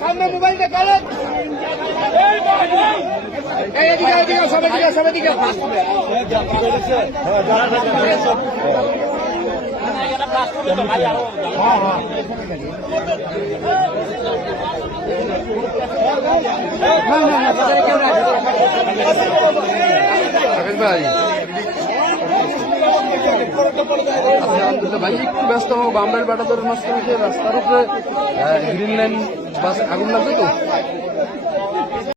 সামনে মোবাইল দেখালেন এই এদিকে এদিকে সব এদিকে সব এদিকে। রাকেশ ভাই। ভাই, একটু ব্যস্ত হব বাম্বের বাটাদরের মাঝখানে রাস্তার উপরে গ্রিন লাইন বাস আগুন লাগবে তো?